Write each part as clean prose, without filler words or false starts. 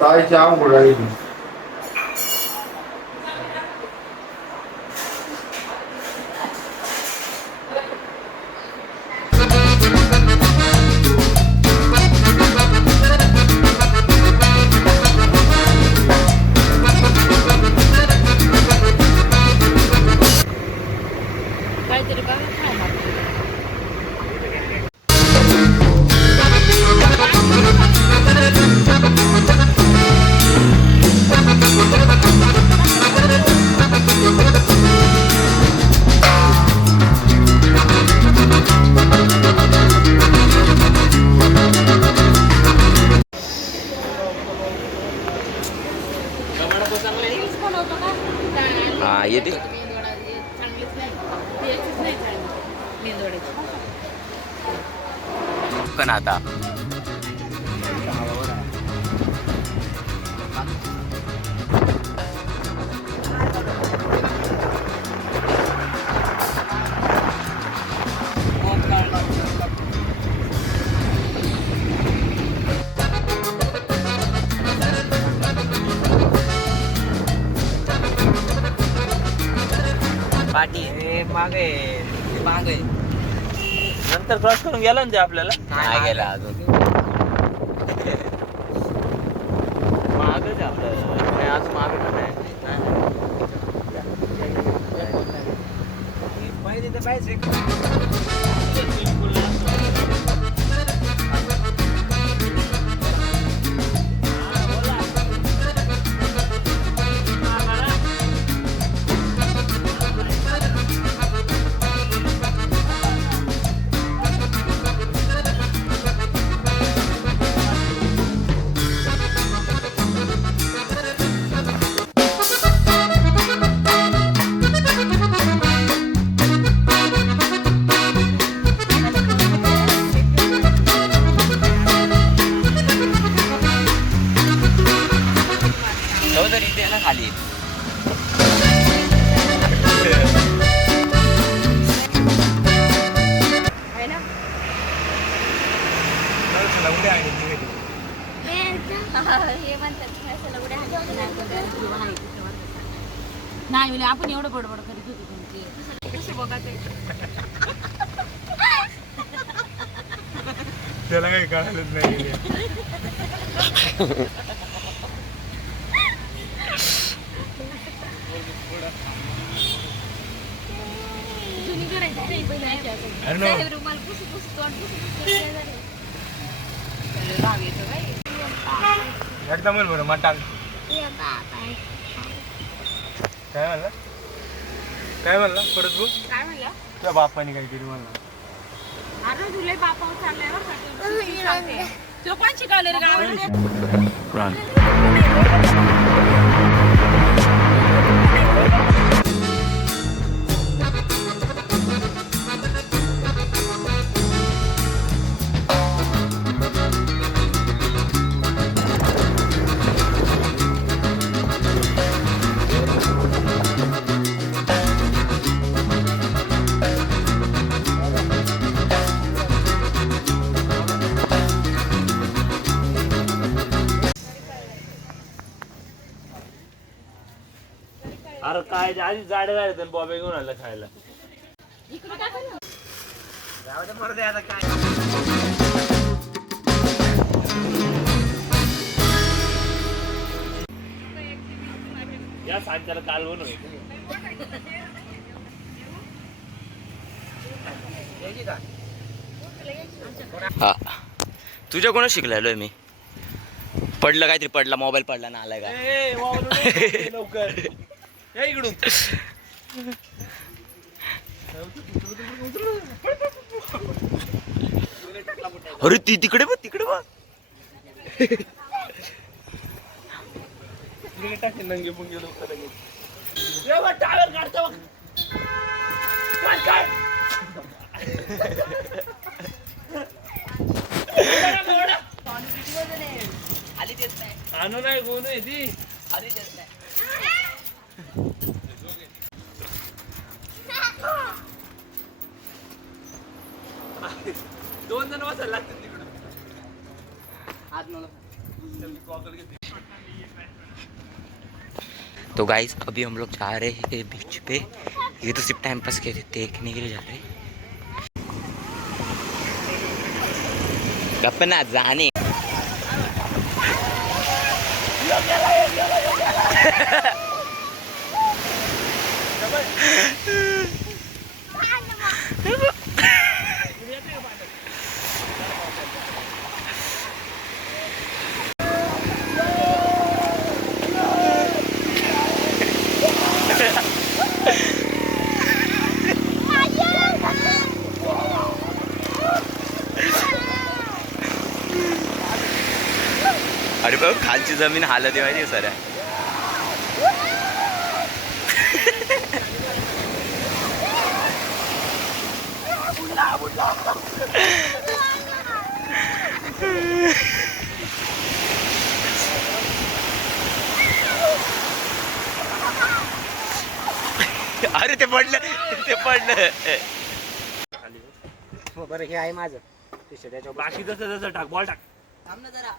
ताईची आंघोळ राहिली. काहीतरी बघा खायला. हा येते पण आता पाठी मागे मागे नंतर क्रॉस करून गेला ना ते आपल्याला नाही गेला अजून मागच आपल्याला नाही अजून मागे पण नाही पाहिजे तर पाहिजे खाली नाही आपण एवढं बडबड करीत होतो तुमची कसं बघायचं त्याला काही कळालंच नाही रुमाल पुसू पुसू तोंड पुसू एकदम बरं मटांग काय म्हणला काय म्हणला परत बोल काय म्हणलं तुझ्या बापाने काहीतरी म्हणला अरे तुला बापावर चालल्यावर तुला कोण शिकवलं रे गावाला अरे काय आधी जाडे झाले तर बॉबे घेऊन आला खायला आता काय या सांच्याला काल बनव हा तुझ्या कोणा शिकलेलोय मी पडलं काहीतरी पडला मोबाईल पडला ना आलाय का लवकर या इकडून अरे ती तिकडे बघ तिकडे बघ. नंगे पुंगे लोक टावर काढतो बघ. काय आली देत नाही. आणू नाही कोण आहे ती आली देत नाही. दोन जण वाचायला लागतात तिकडं. तो गाइस अभी हम लोग जा रहे हैं बीच पे. ये तो सिर्फ टाइम पास के देखने के लिए जा रहे हैं. गप्पा जाने. अरे बघ खालची जमीन हालत आहे माहिती सर. अरे ते पडलं ते पडलं. बरं हे आहे माझं त्याच्यावर बाकी जसं जसं टाक बॉल टाक. थांब ना जरा.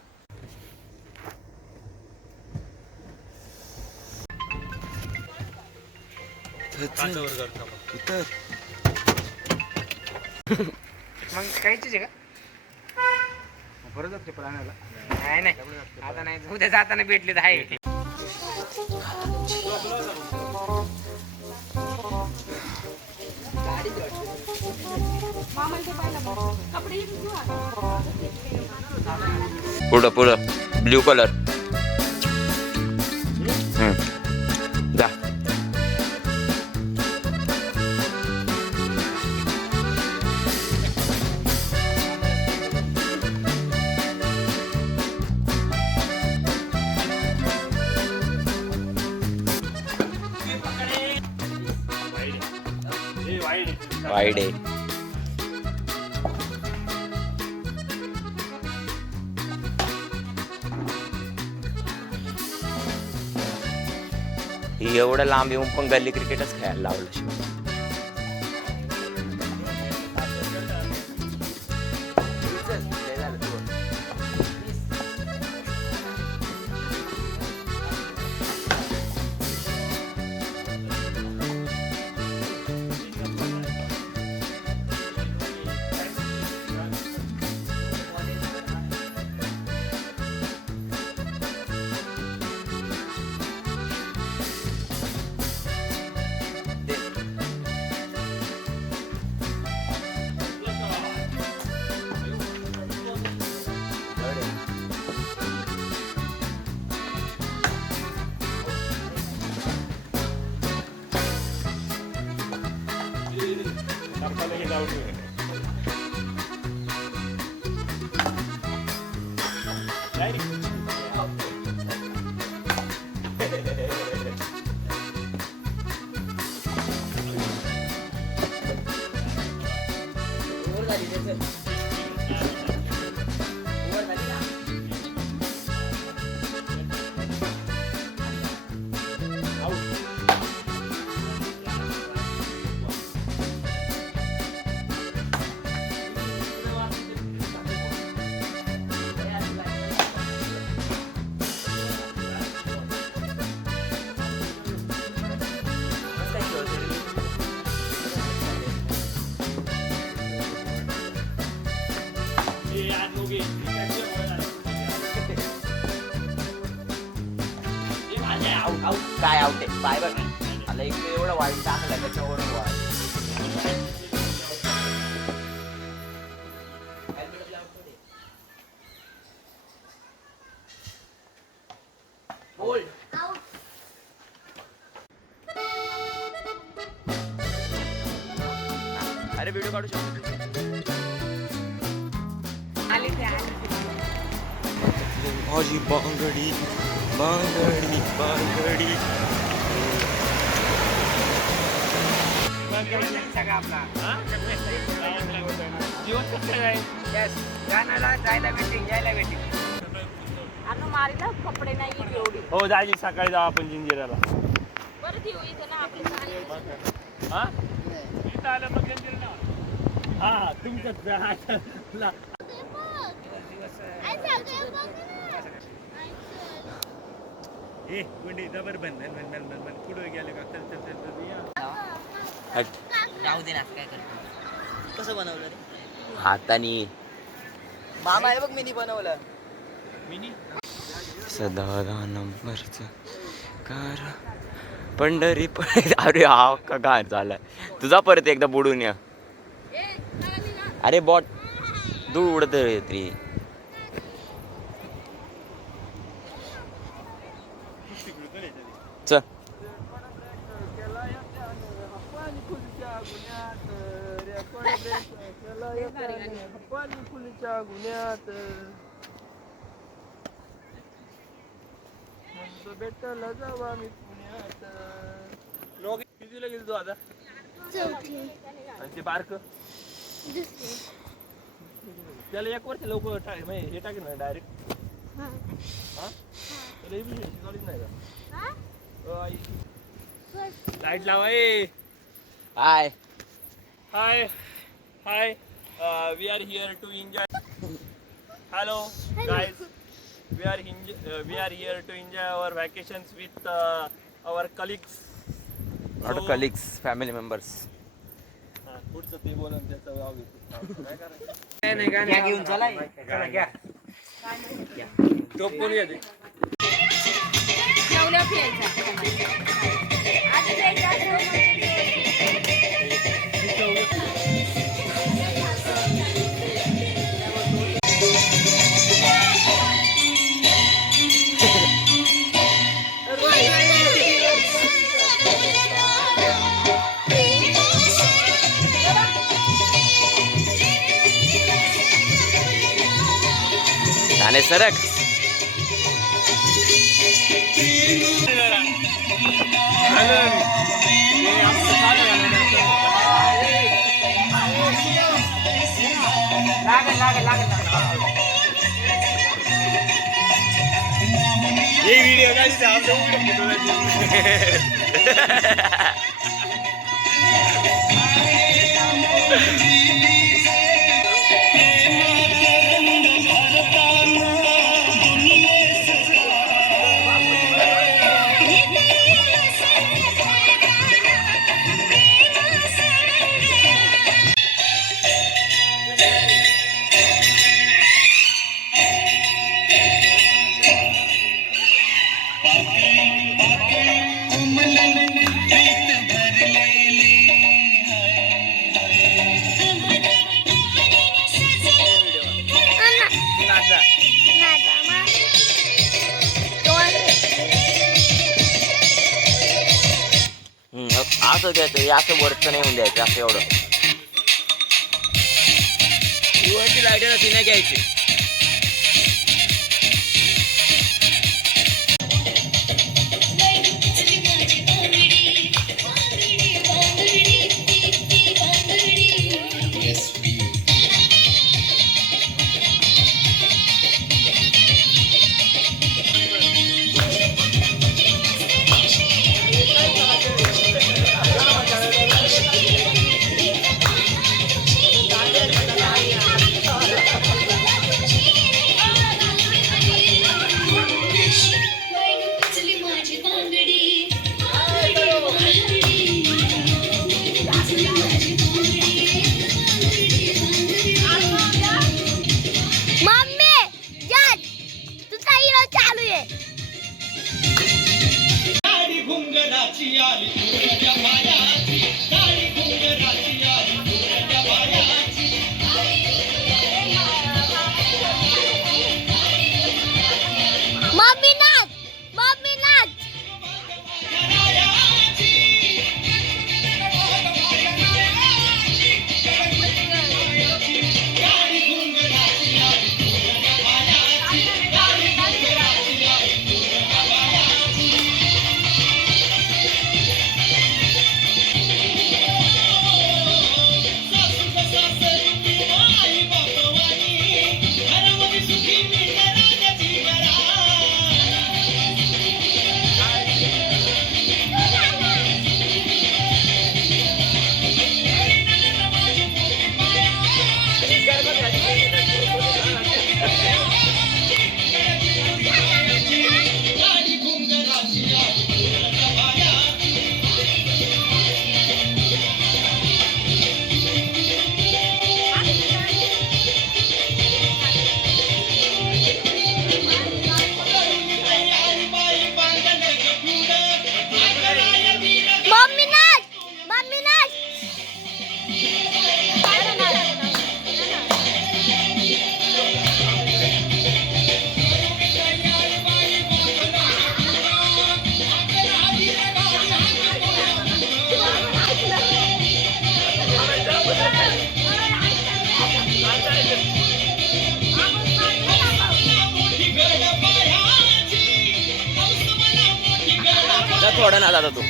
उतर. मग काहीच आहे का परत जातो पण आणायला. नाही नाही आता नाही उद्या जाताना भेटले तर आहे. पुढं पुढं ब्ल्यू कलर. जा. वाईड आहे. एवढं लांब येऊन पण गल्ली क्रिकेटच खेळायला लावलं. काय आवते पाय बघ मला एक एवढं वाईट टाकलं त्याच्यावर अरे व्हिडिओ काढू शकतो. माझी बांगडी बांगडी बांगडी. सगळं आपला जीवन कसं आहे? Yes. गाण्याला जायला वेटिंग यायला वेटिंग. आणि मारीला कपडे नाही एवढी. हो जायची सकाळी जाऊ आपण जिंजिऱ्याला. परत येऊ इथं ना आपली चाळी. हा इथं आलं मग जिंजिऱ्याला. हा तुमच्यात ए गुंडी जबर बंद पुढे गेले का चल हट. राहू दे ना काय करतो. कसं बनवलं रे? हातानी मामा आहे बघ मिनी बनवलं. सदा नंबरच कार पंढरी अरे हा का गाण झालाय तुझा. परत एकदा बुडून या. अरे बॉट दूर उडत तरी. चल भेटायला जाऊ आम्ही पुण्यात. लोक कितीला गेलो तू आता? आणि ते बारक त्याला 1 वर्ष लोक हे टाकेल ना डायरेक्ट. हा त्याला एबीसी कॉलेज नाही का? लाईट लावा. ए hi hi hi we are here to enjoy. Hello guys. We are here to enjoy our vacations with our colleagues. Not colleagues family members. पुढचं ते बोलून त्याचं नाव घेतो. नाही नाही गाणी घेऊन चला. चला घ्या. टोप कोण येते? जेवल्या फिरायचं. आधी जायचं. ठाणे सरक. लागेल. हे व्हिडिओ काढायचा आमचा असं द्यायचं. असं वरचं नाही होऊन द्यायचं. असं एवढं वरची लाईट ती नाही घ्यायची. सोडा ना दादा तू.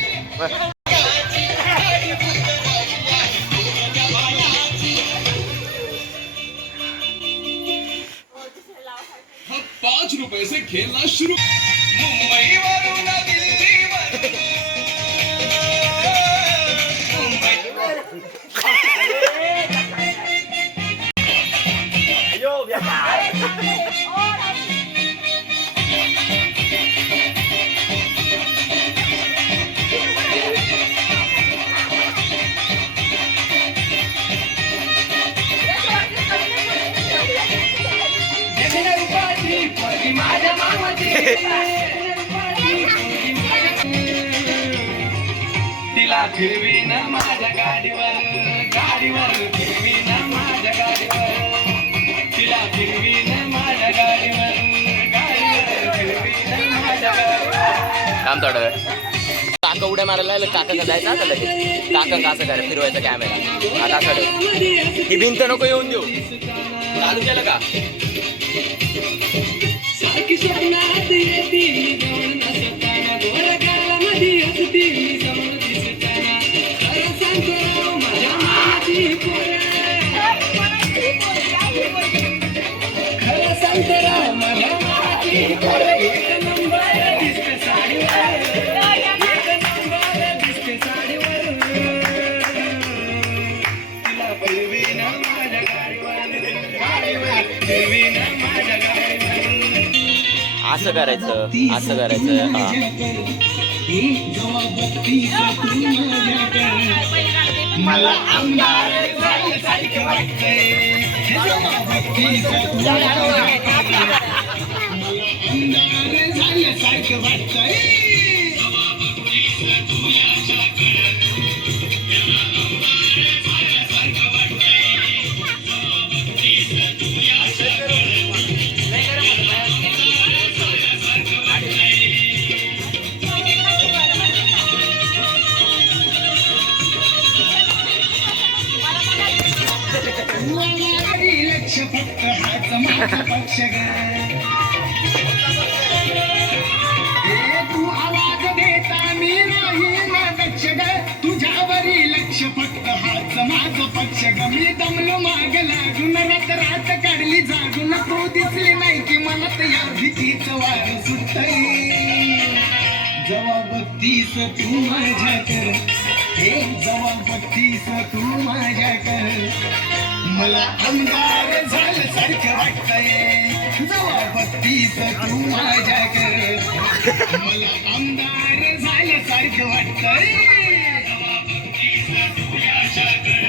₹5 से खेलना शुरू. मुंबई वरून दिल्लीवरून तिला फिरवीन माझ्या गाडीवर गाडीवर फिरवीन माझ्या गाडीवर तिला फिरवीन माझ्या गाडीवर गाडीवर फिरवीन माझ्या गाडीवर. काम थोडं वेळ. काका उड्या मारायला लागलं, काका जायचं आता लगेच. काका कसं करा फिरवायचा कॅमेरा आता असं ठेव. ही भिंत नको येऊन देऊ. चालू केलं का? सारखी स्वप्नात येती जवळ नसताना गोरगामध्ये असती जवळ दिसताना खरं सांगतो माझ्या मनाची खरं सांगतो माझ्या मनाची एक नंबर दिसते साडीवर एक नंबर दिसते साडीवर तिला फिरवीन माझ्या गाडीवर गाडीवर फिरवीन माझ्या गाडीवर. असं करायचं असं करायचं. मला आमदार झाल्यासारखं वाटतंय लक्ष फक्त हाच माझा पक्ष तू आवाज देता मी नाही ना दक्ष ग तुझ्यावरी लक्ष फक्त हाच माझा पक्ष ग मी दमलो माग लागून रात काढली जागून तू दिसली नाही की मनात या भीतीच वार सुटतय जवा बघतीस तू माझ्याकडे हे जवा बघतीस तू माझ्याकडे मला आमदार झाल्यासारखं वाटतंय जवा बघतीस तू माझ्याकडे मला आमदार झाल्यासारखं वाटतंय जवा बघतीस तू माझ्याकडे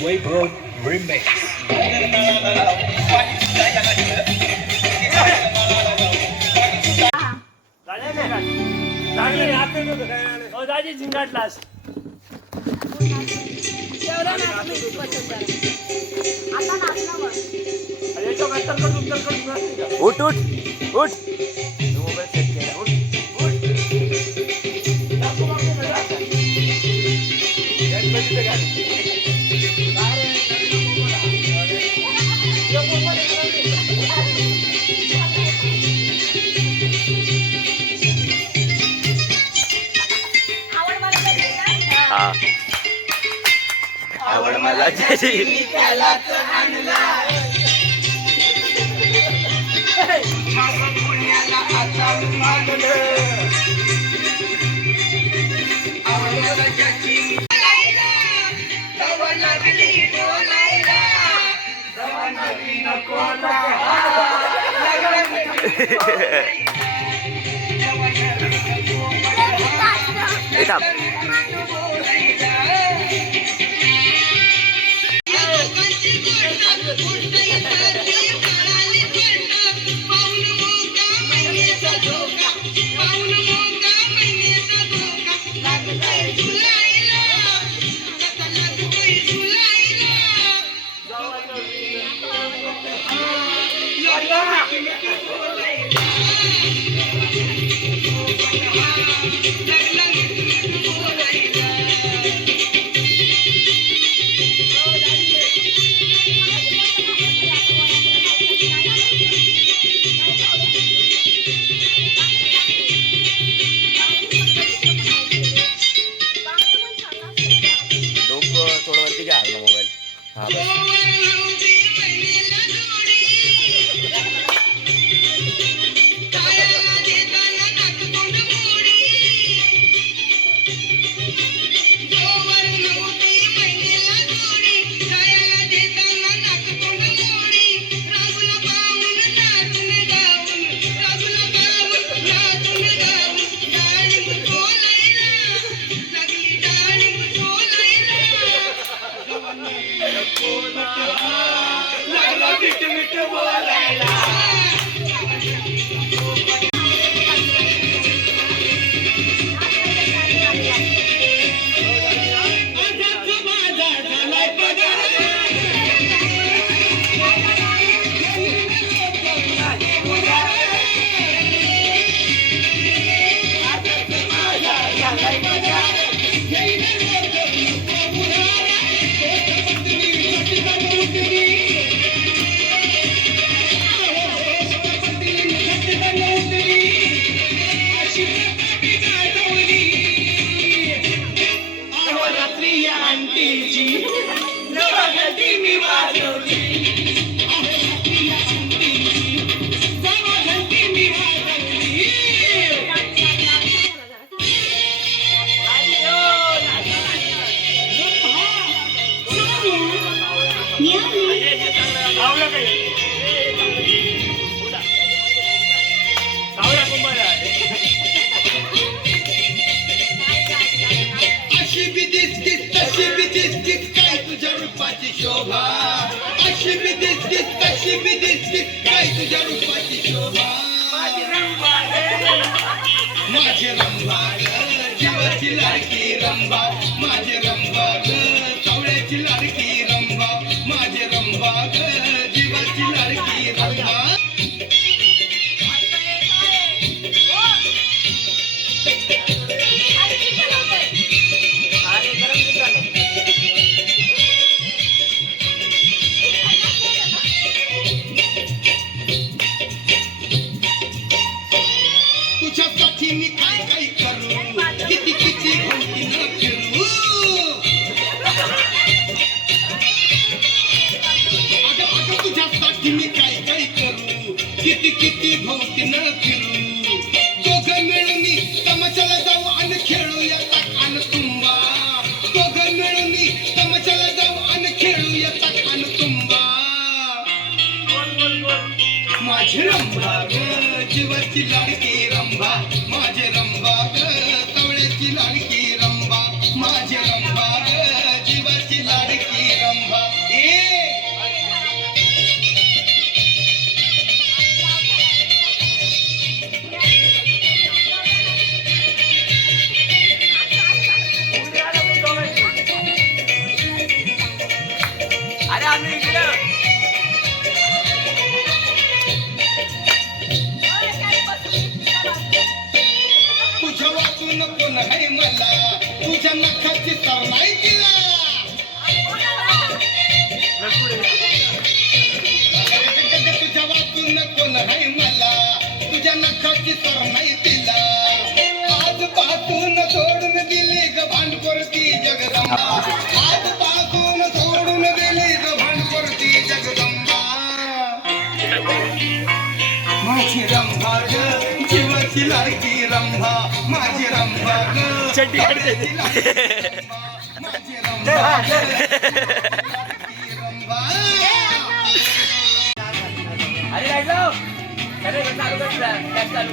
Wayboard Remix. दाजी झिंगाटलास उठ उठ उठ. मोबाईल सेट केला. उठ उठ. आवड मला त्याची ए, थांब. डोकं थोडं वरती घ्या आपला मोबाईल. हा बस. अशी बी दिसतीस तशी बी दिसतीस काय तुझ्या रूपाची शोभा. अशी बी दिसतीस तशी बी दिसतीस काय तुझ्या रूपाची शोभा. माझी रंभा ग जीवाची लाडकी रंभा. माझी रंभा ग सावळ्याची लाडकी रंभा. माझी रंभा ग जीवाची लाडकी रंभा. तुझ्यासाठी मी काय काय करू. किती किती भोवती न फिरू. अगं तुझ्यासाठी मी काय काय करू. किती किती भोवती न फिरू. दोघं मिळून तमाशाला जाऊ आणि खेळूया ताकान तुंबा. दोघं मिळून तमाशाला जाऊ आणि खेळूया ताकान तुंबा. माझी रंभा ग जीवाची लाडकी रंभा. माझे रंभा ग कवळ्याची लाडकी रंभा. माझे रंभा ग जीवाची लाडकी रंभा. अरे आम्ही इकडं. तुझ्या वाचून कोण आहे मला. तुझ्या नखाची तर नाही तिला. तुझ्या वाचून कोण आहे मला. तुझ्या नखाची तर नाही तिला. आजपासून सोडून दिली ग भांडकोरती जगदंबा. आजपासून सोडून दिली ग भांडकोरती जगदंबा. माझी रंभा ग जीवाची लाडकी रंभा. माझी रंभा ग चड्डी काढते. माझी रंभा ग लाडकी रंभा. अरे राहिलो. अरे चालू कर. फ्लॅश चालू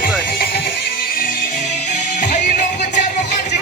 कर. आई लोक चार लोकांची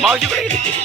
मावशी कुठे गेली?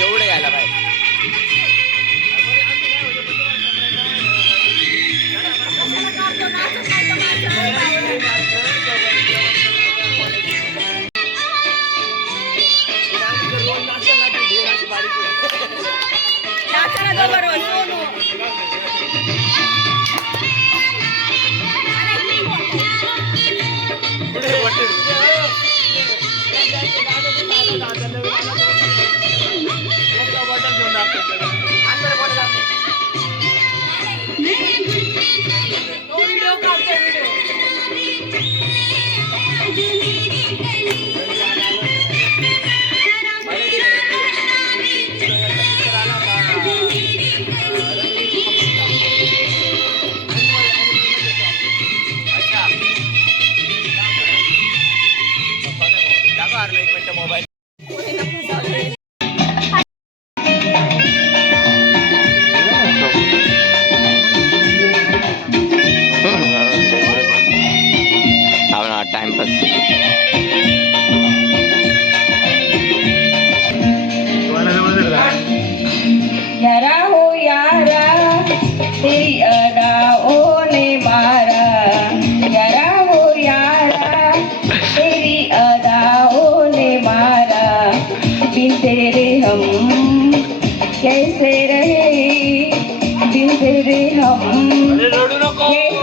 एवढं यायला पाहिजे. बिन तेरे हम कैसे रहे, बिन तेरे हम कैसे